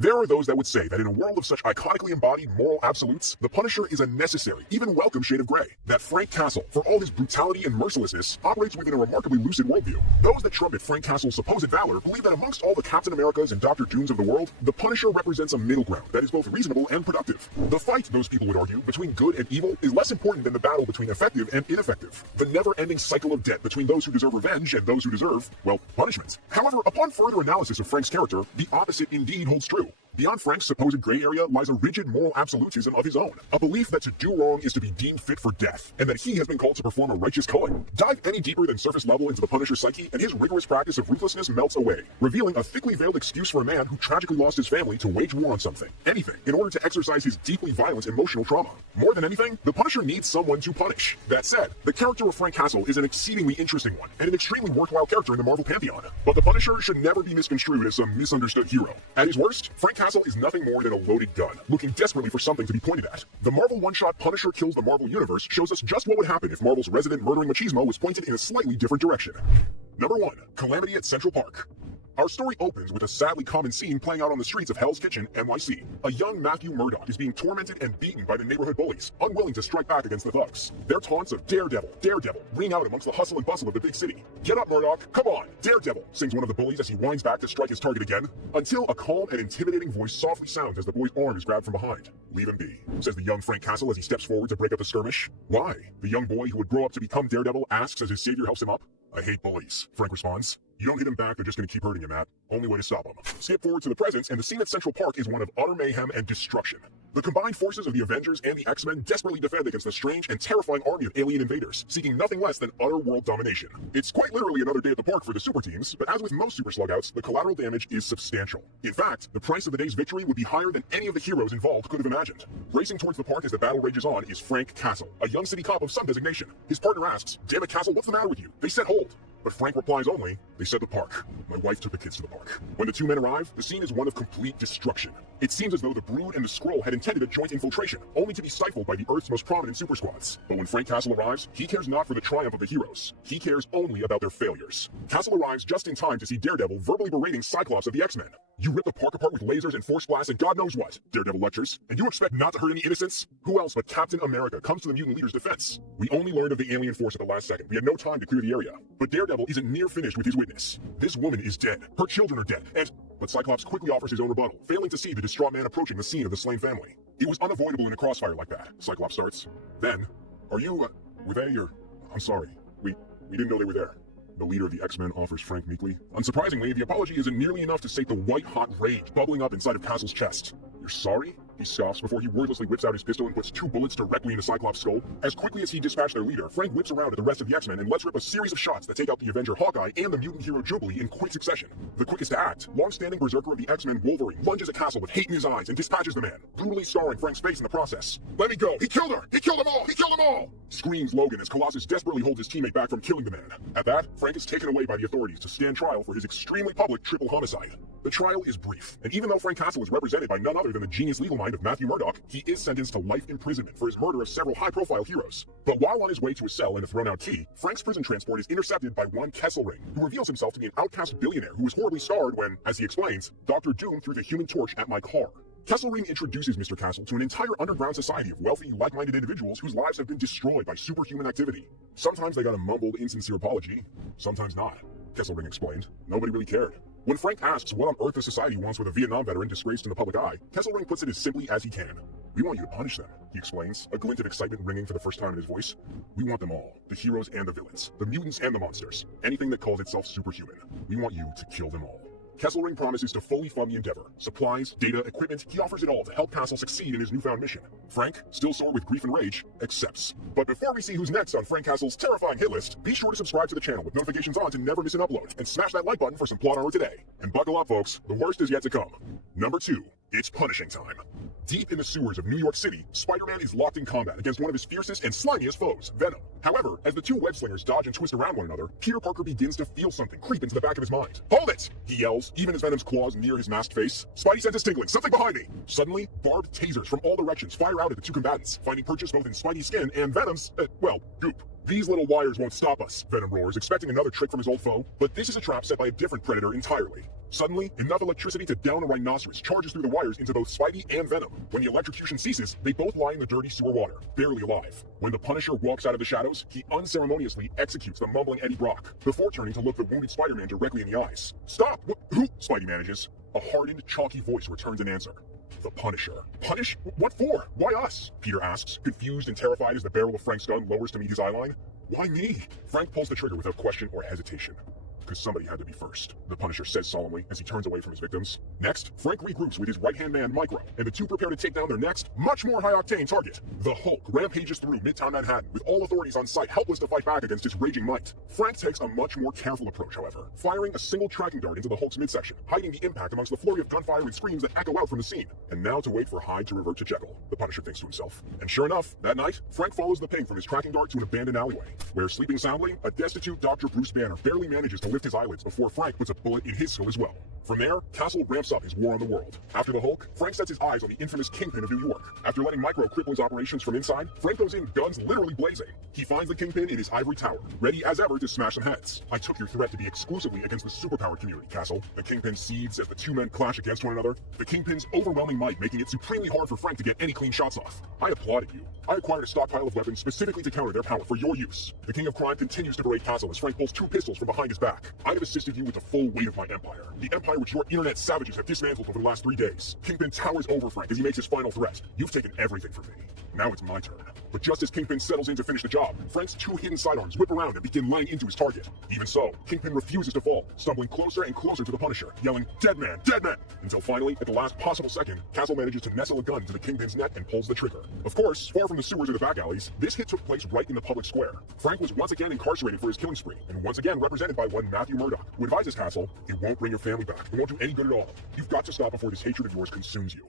There are those that would say that in a world of such iconically embodied moral absolutes, the Punisher is a necessary, even welcome shade of gray. That Frank Castle, for all his brutality and mercilessness, operates within a remarkably lucid worldview. Those that trumpet Frank Castle's supposed valor believe that amongst all the Captain Americas and Dr. Dooms of the world, the Punisher represents a middle ground that is both reasonable and productive. The fight, those people would argue, between good and evil is less important than the battle between effective and ineffective. The never-ending cycle of debt between those who deserve revenge and those who deserve, well, punishment. However, upon further analysis of Frank's character, the opposite indeed holds true. Beyond Frank's supposed gray area lies a rigid moral absolutism of his own, a belief that to do wrong is to be deemed fit for death, and that he has been called to perform a righteous calling. Dive any deeper than surface level into the Punisher's psyche, and his rigorous practice of ruthlessness melts away, revealing a thickly veiled excuse for a man who tragically lost his family to wage war on something, anything, in order to exercise his deeply violent emotional trauma. More than anything, the Punisher needs someone to punish. That said, the character of Frank Castle is an exceedingly interesting one, and an extremely worthwhile character in the Marvel pantheon. But the Punisher should never be misconstrued as some misunderstood hero. At his worst, Frank Castle is nothing more than a loaded gun, looking desperately for something to be pointed at. The Marvel one-shot Punisher Kills the Marvel Universe shows us just what would happen if Marvel's resident murdering machismo was pointed in a slightly different direction. Number 1. Calamity at Central Park. Our story opens with a sadly common scene playing out on the streets of Hell's Kitchen, NYC. A young Matthew Murdock is being tormented and beaten by the neighborhood bullies, unwilling to strike back against the thugs. Their taunts of "Daredevil, Daredevil" ring out amongst the hustle and bustle of the big city. "Get up, Murdock, come on, Daredevil," sings one of the bullies as he winds back to strike his target again, until a calm and intimidating voice softly sounds as the boy's arm is grabbed from behind. "Leave him be," says the young Frank Castle as he steps forward to break up the skirmish. "Why?" the young boy, who would grow up to become Daredevil, asks as his savior helps him up. "I hate bullies," Frank responds. "You don't hit him back, they're just gonna keep hurting you, Matt. Only way to stop them." Skip forward to the present, and the scene at Central Park is one of utter mayhem and destruction. The combined forces of the Avengers and the X-Men desperately defend against the strange and terrifying army of alien invaders, seeking nothing less than utter world domination. It's quite literally another day at the park for the super teams, but as with most super slugouts, the collateral damage is substantial. In fact, the price of the day's victory would be higher than any of the heroes involved could have imagined. Racing towards the park as the battle rages on is Frank Castle, a young city cop of some designation. His partner asks, "Damn it, Castle, what's the matter with you?" They said hold. But Frank replies only, "They said the park. My wife took the kids to the park." When the two men arrive, the scene is one of complete destruction. It seems as though the Brood and the Skrull had intended a joint infiltration, only to be stifled by the Earth's most prominent super squads. But when Frank Castle arrives, he cares not for the triumph of the heroes. He cares only about their failures. Castle arrives just in time to see Daredevil verbally berating Cyclops of the X-Men. "You rip the park apart with lasers and force blasts and God knows what," Daredevil lectures. "And you expect not to hurt any innocents?" Who else but Captain America comes to the mutant leader's defense? "We only learned of the alien force at the last second. We had no time to clear the area." But Daredevil isn't near finished with his witness. "This woman is dead. Her children are dead. But Cyclops quickly offers his own rebuttal, failing to see the distraught man approaching the scene of the slain family. "It was unavoidable in a crossfire like that," Cyclops starts. Then, were they, or, I'm sorry, we didn't know they were there." The leader of the X-Men offers Frank meekly. Unsurprisingly, the apology isn't nearly enough to sate the white-hot rage bubbling up inside of Castle's chest. "You're sorry?" he scoffs before he wordlessly whips out his pistol and puts 2 bullets directly into Cyclops' skull. As quickly as he dispatched their leader, Frank whips around at the rest of the X-Men and lets rip a series of shots that take out the Avenger Hawkeye and the mutant hero Jubilee in quick succession. The quickest to act, long-standing berserker of the X-Men Wolverine lunges at Castle with hate in his eyes and dispatches the man, brutally scarring Frank's face in the process. "Let me go! He killed her! He killed them all! He killed them all!" screams Logan as Colossus desperately holds his teammate back from killing the man. At that, Frank is taken away by the authorities to stand trial for his extremely public triple homicide. The trial is brief, and even though Frank Castle is represented by none other than the genius legal mind of Matthew Murdock, he is sentenced to life imprisonment for his murder of several high-profile heroes. But while on his way to his cell in a thrown-out key, Frank's prison transport is intercepted by one Kesselring, who reveals himself to be an outcast billionaire who was horribly scarred when, as he explains, Dr. Doom threw the Human Torch at my car. Kesselring introduces Mr. Castle to an entire underground society of wealthy, like-minded individuals whose lives have been destroyed by superhuman activity. Sometimes they got a mumbled, insincere apology, sometimes not, Kesselring explained. Nobody really cared. When Frank asks what on earth the society wants with a Vietnam veteran disgraced in the public eye, Kesselring puts it as simply as he can. "We want you to punish them," he explains, a glint of excitement ringing for the first time in his voice. "We want them all, the heroes and the villains, the mutants and the monsters, anything that calls itself superhuman. We want you to kill them all." Kesselring promises to fully fund the endeavor. Supplies, data, equipment, he offers it all to help Castle succeed in his newfound mission. Frank, still sore with grief and rage, accepts. But before we see who's next on Frank Castle's terrifying hit list, be sure to subscribe to the channel with notifications on to never miss an upload, and smash that like button for some plot armor today. And buckle up, folks, the worst is yet to come. Number 2, it's punishing time. Deep in the sewers of New York City, Spider-Man is locked in combat against one of his fiercest and slimiest foes, Venom. However, as the two web-slingers dodge and twist around one another, Peter Parker begins to feel something creep into the back of his mind. "Hold it!" he yells, even as Venom's claws near his masked face. Spidey senses tingling, something behind me! Suddenly, barbed tasers from all directions fire out at the two combatants, finding purchase both in Spidey's skin and Venom's, goop. These little wires won't stop us, Venom roars, expecting another trick from his old foe. But this is a trap set by a different predator entirely. Suddenly, enough electricity to down a rhinoceros charges through the wires into both Spidey and Venom. When the electrocution ceases, they both lie in the dirty sewer water, barely alive. When the Punisher walks out of the shadows, he unceremoniously executes the mumbling Eddie Brock, before turning to look the wounded Spider-Man directly in the eyes. Stop! Who? Spidey manages. A hardened, chalky voice returns an answer. The Punisher. Punish? What for? Why us? Peter asks, confused and terrified as the barrel of Frank's gun lowers to meet his eyeline. Why me? Frank pulls the trigger without question or hesitation. Because somebody had to be first, the Punisher says solemnly as he turns away from his victims. Next, Frank regroups with his right-hand man, Micro, and the two prepare to take down their next, much more high-octane target. The Hulk rampages through Midtown Manhattan, with all authorities on site helpless to fight back against his raging might. Frank takes a much more careful approach, however, firing a single tracking dart into the Hulk's midsection, hiding the impact amongst the flurry of gunfire and screams that echo out from the scene. And now to wait for Hyde to revert to Jekyll, the Punisher thinks to himself. And sure enough, that night, Frank follows the ping from his tracking dart to an abandoned alleyway, where, sleeping soundly, a destitute Dr. Bruce Banner barely manages to lift his eyelids before Frank puts a bullet in his skull as well. From there, Castle ramps up his war on the world. After the Hulk, Frank sets his eyes on the infamous Kingpin of New York. After letting Micro cripple his operations from inside, Frank goes in, guns literally blazing. He finds the Kingpin in his ivory tower, ready as ever to smash some heads. I took your threat to be exclusively against the superpowered community, Castle. The Kingpin seethes as the two men clash against one another, the Kingpin's overwhelming might making it supremely hard for Frank to get any clean shots off. I applauded you. I acquired a stockpile of weapons specifically to counter their power for your use. The King of Crime continues to berate Castle as Frank pulls two pistols from behind his back. I have assisted you with the full weight of my empire. The empire which your internet savages have dismantled over the last 3 days. Kingpin towers over Frank as he makes his final threat. You've taken everything from me. Now it's my turn. But just as Kingpin settles in to finish the job, Frank's two hidden sidearms whip around and begin laying into his target. Even so, Kingpin refuses to fall, stumbling closer and closer to the Punisher, yelling, "Dead man! Dead man!" Until finally, at the last possible second, Castle manages to nestle a gun to the Kingpin's neck and pulls the trigger. Of course, far from the sewers or the back alleys, this hit took place right in the public square. Frank was once again incarcerated for his killing spree, and once again represented by one Matthew Murdock, who advises Castle, "It won't bring your family back. It won't do any good at all. You've got to stop before this hatred of yours consumes you."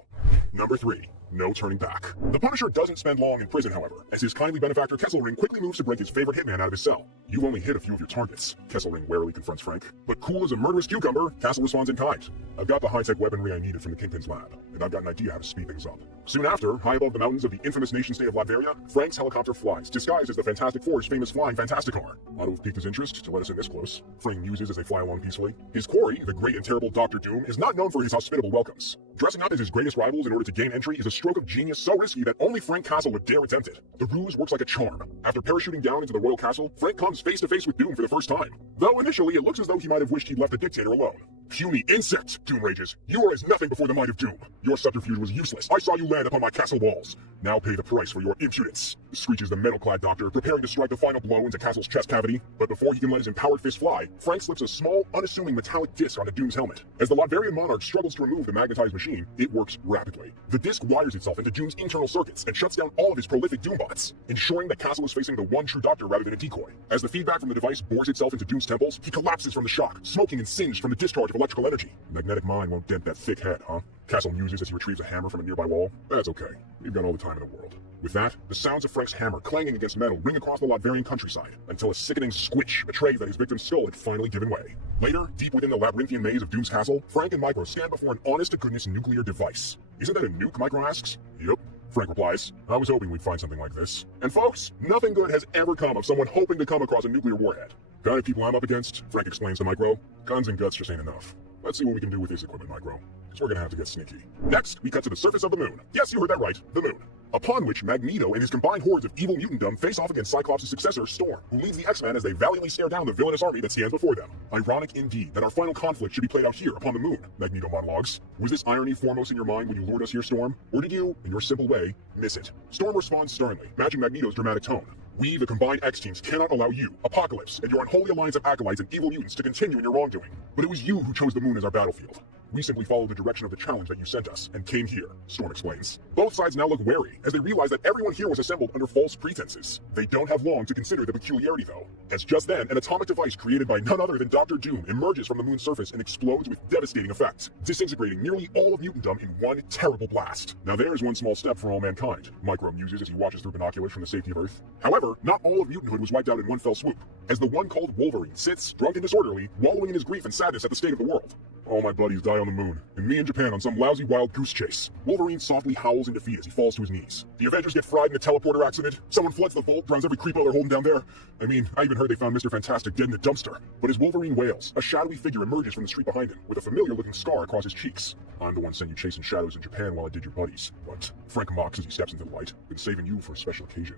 Number 3. No turning back. The Punisher doesn't spend long in prison, however, as his kindly benefactor Kesselring quickly moves to break his favorite hitman out of his cell. "You've only hit a few of your targets," Kesselring warily confronts Frank. But cool as a murderous cucumber, Castle responds in kind. "I've got the high-tech weaponry I needed from the Kingpin's lab, and I've got an idea how to speed things up." Soon after, high above the mountains of the infamous nation-state of Latveria, Frank's helicopter flies, disguised as the Fantastic Four's famous flying Fantasticar. Ought to have piqued his interest to let us in this close, Frank muses as they fly along peacefully. His quarry, the great and terrible Dr. Doom, is not known for his hospitable welcomes. Dressing up as his greatest rivals in order to gain entry is a stroke of genius so risky that only Frank Castle would dare attempt it. The ruse works like a charm. After parachuting down into the royal castle, Frank comes face to face with Doom for the first time. Though initially it looks as though he might have wished he'd left the dictator alone. "Puny insect!" Doom rages. "You are as nothing before the might of Doom. Your subterfuge was useless. I saw you land upon my castle walls. Now pay the price for your impudence," screeches the metal-clad doctor, preparing to strike the final blow into Castle's chest cavity. But before he can let his empowered fist fly, Frank slips a small, unassuming metallic disc onto Doom's helmet. As the Latverian monarch struggles to remove the magnetized machine, it works rapidly. The disc wires itself into Doom's internal circuits and shuts down all of his prolific Doombots, ensuring that Castle is facing the one true doctor rather than a decoy. As the feedback from the device bores itself into Doom's temples, he collapses from the shock, smoking and singed from the discharge of electrical energy. Magnetic mine won't dent that thick head, huh? Castle muses as he retrieves a hammer from a nearby wall. That's okay. We've got all the time in the world. With that, the sounds of Frank's hammer clanging against metal ring across the Latverian countryside, until a sickening squish betrays that his victim's skull had finally given way. Later, deep within the labyrinthian maze of Doom's castle, Frank and Micro stand before an honest-to-goodness nuclear device. "Isn't that a nuke?" Micro asks. "Yup," Frank replies. "I was hoping we'd find something like this." And folks, nothing good has ever come of someone hoping to come across a nuclear warhead. "Kind of people I'm up against," Frank explains to Micro. "Guns and guts just ain't enough. Let's see what we can do with this equipment, Micro, because we're gonna have to get sneaky." Next, we cut to the surface of the moon. Yes, you heard that right, the moon. Upon which Magneto and his combined hordes of evil mutantdom face off against Cyclops' successor, Storm, who leads the X-Men as they valiantly stare down the villainous army that stands before them. "Ironic indeed that our final conflict should be played out here upon the moon," Magneto monologues. "Was this irony foremost in your mind when you lured us here, Storm? Or did you, in your simple way, miss it?" Storm responds sternly, matching Magneto's dramatic tone. "We, the combined X-Teams, cannot allow you, Apocalypse, and your unholy alliance of acolytes and evil mutants to continue in your wrongdoing. But it was you who chose the moon as our battlefield. We simply followed the direction of the challenge that you sent us, and came here," Storm explains. Both sides now look wary, as they realize that everyone here was assembled under false pretenses. They don't have long to consider the peculiarity, though, as just then, an atomic device created by none other than Dr. Doom emerges from the moon's surface and explodes with devastating effect, disintegrating nearly all of mutantdom in one terrible blast. "Now there's one small step for all mankind," Micro muses as he watches through binoculars from the safety of Earth. However, not all of mutanthood was wiped out in one fell swoop, as the one called Wolverine sits, drunk and disorderly, wallowing in his grief and sadness at the state of the world. All my buddies die on the moon, and me in Japan on some lousy wild goose chase. Wolverine softly howls in defeat as he falls to his knees. The Avengers get fried in a teleporter accident. Someone floods the vault, drowns every creepo they're holding down there. I mean, I even heard they found Mr. Fantastic dead in a dumpster. But as Wolverine wails, a shadowy figure emerges from the street behind him, with a familiar-looking scar across his cheeks. I'm the one sent you chasing shadows in Japan while I did your buddies. But Frank mocks as he steps into the light. Been saving you for a special occasion.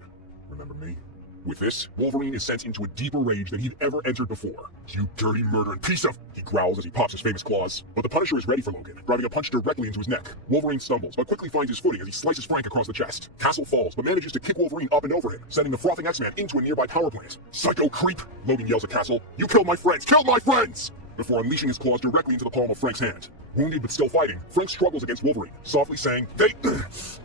Remember me? With this, Wolverine is sent into a deeper rage than he'd ever entered before. You dirty murdering piece of... He growls as he pops his famous claws. But the Punisher is ready for Logan, driving a punch directly into his neck. Wolverine stumbles, but quickly finds his footing as he slices Frank across the chest. Castle falls, but manages to kick Wolverine up and over him, sending the frothing X-Man into a nearby power plant. Psycho creep! Logan yells at Castle. You killed my friends! Killed my friends! Before unleashing his claws directly into the palm of Frank's hand. Wounded but still fighting, Frank struggles against Wolverine, softly saying, They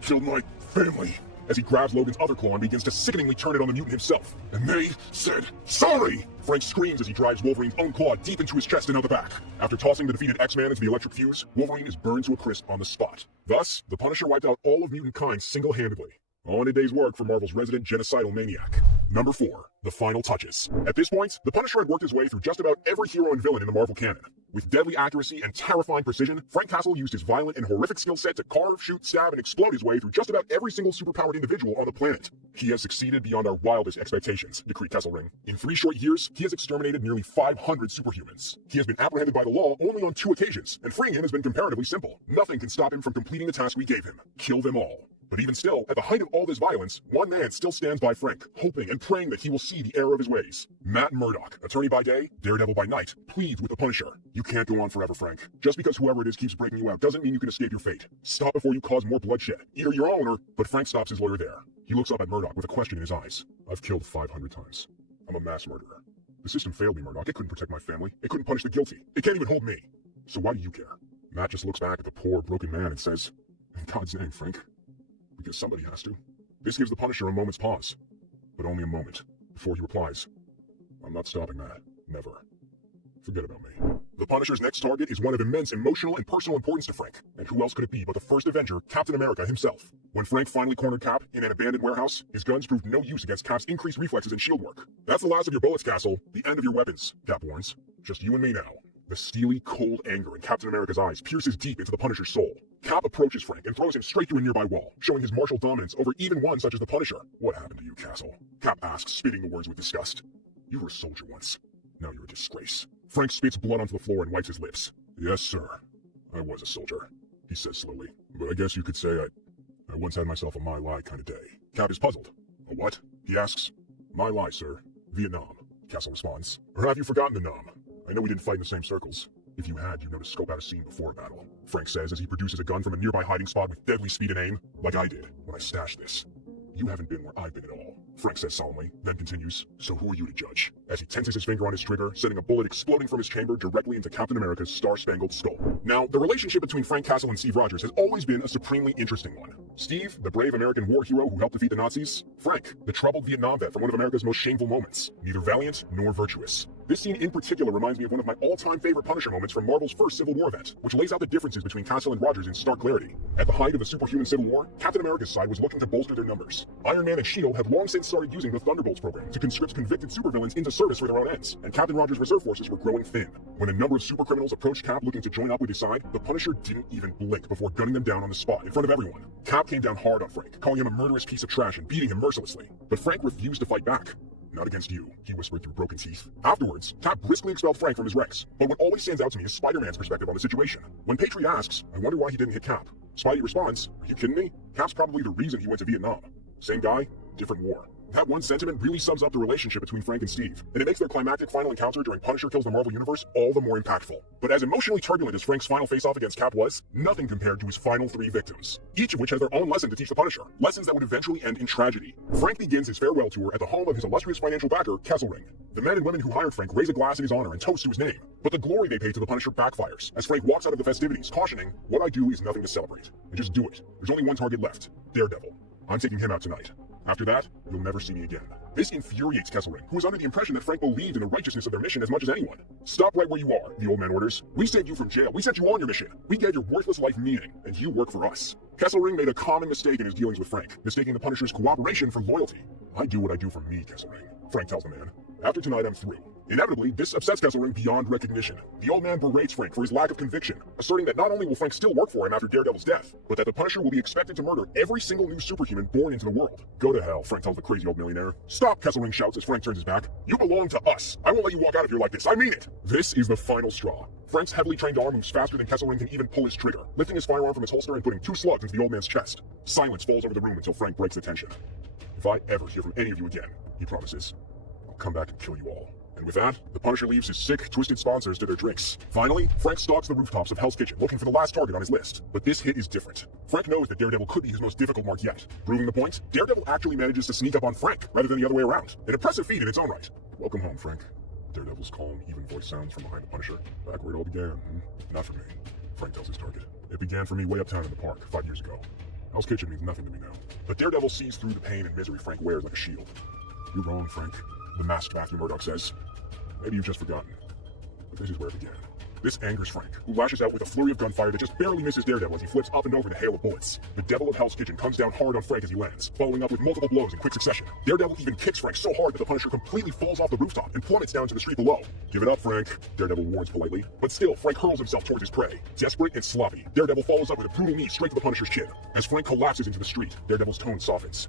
killed my family. As he grabs Logan's other claw and begins to sickeningly turn it on the mutant himself. And they said, sorry! Frank screams as he drives Wolverine's own claw deep into his chest and out the back. After tossing the defeated X-Man into the electric fuse, Wolverine is burned to a crisp on the spot. Thus, the Punisher wiped out all of mutant kind single-handedly. All in a day's work for Marvel's resident genocidal maniac. Number 4. The final touches. At this point, the Punisher had worked his way through just about every hero and villain in the Marvel canon. With deadly accuracy and terrifying precision, Frank Castle used his violent and horrific skill set to carve, shoot, stab, and explode his way through just about every single superpowered individual on the planet. He has succeeded beyond our wildest expectations, decreed Kesselring. In 3 short years, he has exterminated nearly 500 superhumans. He has been apprehended by the law only on 2 occasions, and freeing him has been comparatively simple. Nothing can stop him from completing the task we gave him. Kill them all. But even still, at the height of all this violence, one man still stands by Frank, hoping and praying that he will see the error of his ways. Matt Murdock, attorney by day, daredevil by night, pleads with the Punisher. You can't go on forever, Frank. Just because whoever it is keeps breaking you out doesn't mean you can escape your fate. Stop before you cause more bloodshed, either your own or... But Frank stops his lawyer there. He looks up at Murdock with a question in his eyes. I've killed 500 times. I'm a mass murderer. The system failed me, Murdock. It couldn't protect my family. It couldn't punish the guilty. It can't even hold me. So why do you care? Matt just looks back at the poor, broken man and says, in God's name, Frank. Because somebody has to. This gives the Punisher a moment's pause. But only a moment. Before he replies, I'm not stopping that. Never. Forget about me. The Punisher's next target is one of immense emotional and personal importance to Frank. And who else could it be but the first Avenger, Captain America himself? When Frank finally cornered Cap in an abandoned warehouse, his guns proved no use against Cap's increased reflexes and shield work. That's the last of your bullets, Castle. The end of your weapons, Cap warns. Just you and me now. The steely, cold anger in Captain America's eyes pierces deep into the Punisher's soul. Cap approaches Frank and throws him straight through a nearby wall, showing his martial dominance over even one such as the Punisher. What happened to you, Castle? Cap asks, spitting the words with disgust. You were a soldier once. Now you're a disgrace. Frank spits blood onto the floor and wipes his lips. Yes, sir. I was a soldier, he says slowly. But I guess you could say I once had myself a My Lai kind of day. Cap is puzzled. A what? He asks. My Lai, sir. Vietnam, Castle responds. Or have you forgotten the Nam? I know we didn't fight in the same circles. If you had, you'd know to scope out a scene before a battle. Frank says as he produces a gun from a nearby hiding spot with deadly speed and aim, like I did when I stashed this. You haven't been where I've been at all, Frank says solemnly, then continues, so who are you to judge? As he tenses his finger on his trigger, sending a bullet exploding from his chamber directly into Captain America's star-spangled skull. Now, the relationship between Frank Castle and Steve Rogers has always been a supremely interesting one. Steve, the brave American war hero who helped defeat the Nazis. Frank, the troubled Vietnam vet from one of America's most shameful moments. Neither valiant nor virtuous. This scene in particular reminds me of one of my all-time favorite Punisher moments from Marvel's first Civil War event, which lays out the differences between Castle and Rogers in stark clarity. At the height of the superhuman Civil War, Captain America's side was looking to bolster their numbers. Iron Man and S.H.I.E.L.D. had long since started using the Thunderbolts program to conscript convicted supervillains into service for their own ends, and Captain Rogers' reserve forces were growing thin. When a number of supercriminals approached Cap looking to join up with his side, the Punisher didn't even blink before gunning them down on the spot in front of everyone. Cap came down hard on Frank, calling him a murderous piece of trash and beating him mercilessly. But Frank refused to fight back. Not against you, he whispered through broken teeth. Afterwards, Cap briskly expelled Frank from his ranks. But what always stands out to me is Spider-Man's perspective on the situation. When Patriot asks, I wonder why he didn't hit Cap, Spidey responds, are you kidding me? Cap's probably the reason he went to Vietnam. Same guy, different war. That one sentiment really sums up the relationship between Frank and Steve, and it makes their climactic final encounter during Punisher Kills the Marvel Universe all the more impactful. But as emotionally turbulent as Frank's final face-off against Cap was, nothing compared to his final 3 victims, each of which has their own lesson to teach the Punisher, lessons that would eventually end in tragedy. Frank begins his farewell tour at the home of his illustrious financial backer, Kesselring. The men and women who hired Frank raise a glass in his honor and toast to his name, but the glory they pay to the Punisher backfires, as Frank walks out of the festivities, cautioning, what I do is nothing to celebrate, and just do it. There's only one target left, Daredevil. I'm taking him out tonight. After that, you'll never see me again. This infuriates Kesselring, who is under the impression that Frank believed in the righteousness of their mission as much as anyone. Stop right where you are, the old man orders. We saved you from jail. We sent you on your mission. We gave your worthless life meaning, and you work for us. Kesselring made a common mistake in his dealings with Frank, mistaking the Punisher's cooperation for loyalty. I do what I do for me, Kesselring, Frank tells the man. After tonight, I'm through. Inevitably, this upsets Kesselring beyond recognition. The old man berates Frank for his lack of conviction, asserting that not only will Frank still work for him after Daredevil's death, but that the Punisher will be expected to murder every single new superhuman born into the world. Go to hell, Frank tells the crazy old millionaire. Stop, Kesselring shouts as Frank turns his back. You belong to us. I won't let you walk out of here like this. I mean it. This is the final straw. Frank's heavily trained arm moves faster than Kesselring can even pull his trigger, lifting his firearm from his holster and putting 2 slugs into the old man's chest. Silence falls over the room until Frank breaks the tension. If I ever hear from any of you again, he promises, I'll come back and kill you all. And with that, the Punisher leaves his sick, twisted sponsors to their drinks. Finally, Frank stalks the rooftops of Hell's Kitchen, looking for the last target on his list. But this hit is different. Frank knows that Daredevil could be his most difficult mark yet. Proving the point, Daredevil actually manages to sneak up on Frank, rather than the other way around. An impressive feat in its own right. Welcome home, Frank. Daredevil's calm, even voice sounds from behind the Punisher. Back where it all began. Not for me, Frank tells his target. It began for me way uptown in the park, 5 years ago. Hell's Kitchen means nothing to me now. But Daredevil sees through the pain and misery Frank wears like a shield. You're wrong, Frank, the masked Matthew Murdock says. Maybe you've just forgotten. But this is where it began. This angers Frank, who lashes out with a flurry of gunfire that just barely misses Daredevil as he flips up and over in a hail of bullets. The Devil of Hell's Kitchen comes down hard on Frank as he lands, following up with multiple blows in quick succession. Daredevil even kicks Frank so hard that the Punisher completely falls off the rooftop and plummets down to the street below. Give it up, Frank, Daredevil warns politely. But still, Frank hurls himself towards his prey. Desperate and sloppy, Daredevil follows up with a brutal knee straight to the Punisher's chin. As Frank collapses into the street, Daredevil's tone softens.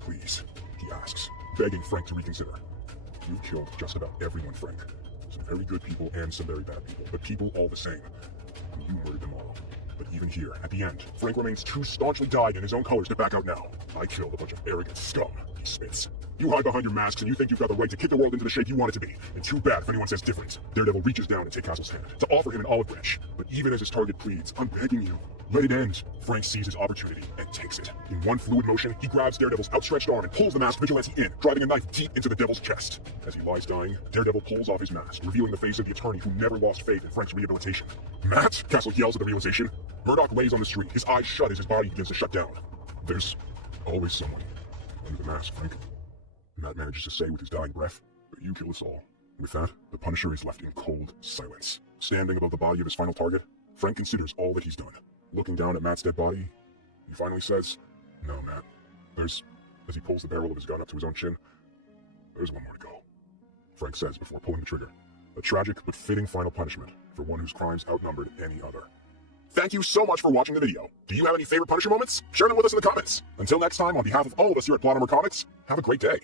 Please, he asks, begging Frank to reconsider. You've killed just about everyone, Frank. Some very good people and some very bad people, but people all the same. And you murdered them all. But even here, at the end, Frank remains too staunchly dyed in his own colors to back out now. I killed a bunch of arrogant scum, he spits. You hide behind your masks and you think you've got the right to kick the world into the shape you want it to be. And too bad if anyone says different. Daredevil reaches down and takes Castle's hand to offer him an olive branch. But even as his target pleads, I'm begging you, let it end. Frank sees his opportunity and takes it. In one fluid motion, he grabs Daredevil's outstretched arm and pulls the masked vigilante in, driving a knife deep into the Devil's chest. As he lies dying, Daredevil pulls off his mask, revealing the face of the attorney who never lost faith in Frank's rehabilitation. Matt! Castle yells at the realization. Murdock lays on the street, his eyes shut as his body begins to shut down. There's always someone under the mask, Frank. Matt manages to say with his dying breath, but you kill us all. With that, the Punisher is left in cold silence. Standing above the body of his final target, Frank considers all that he's done. Looking down at Matt's dead body, he finally says, No, Matt, as he pulls the barrel of his gun up to his own chin, there's one more to go. Frank says before pulling the trigger. A tragic but fitting final punishment for one whose crimes outnumbered any other. Thank you so much for watching the video. Do you have any favorite Punisher moments? Share them with us in the comments. Until next time, on behalf of all of us here at Plot Armor Comics, have a great day.